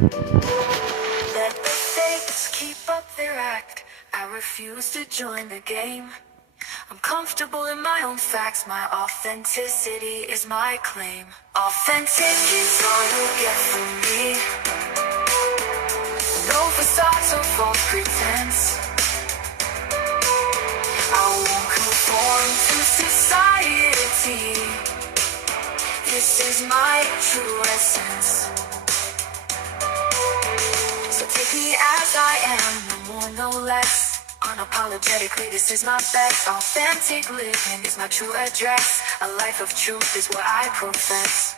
Let the fakes keep up their act. I refuse to join the game. I'm comfortable in my own facts. My authenticity is my claim. Authentic is all you'll get from me. No facades or false pretense. I won't conform to society. This is my true essence. So take me as I am, no more, no less. Unapologetically, this is my best. Authentic living is my true address. A life of truth is what I profess.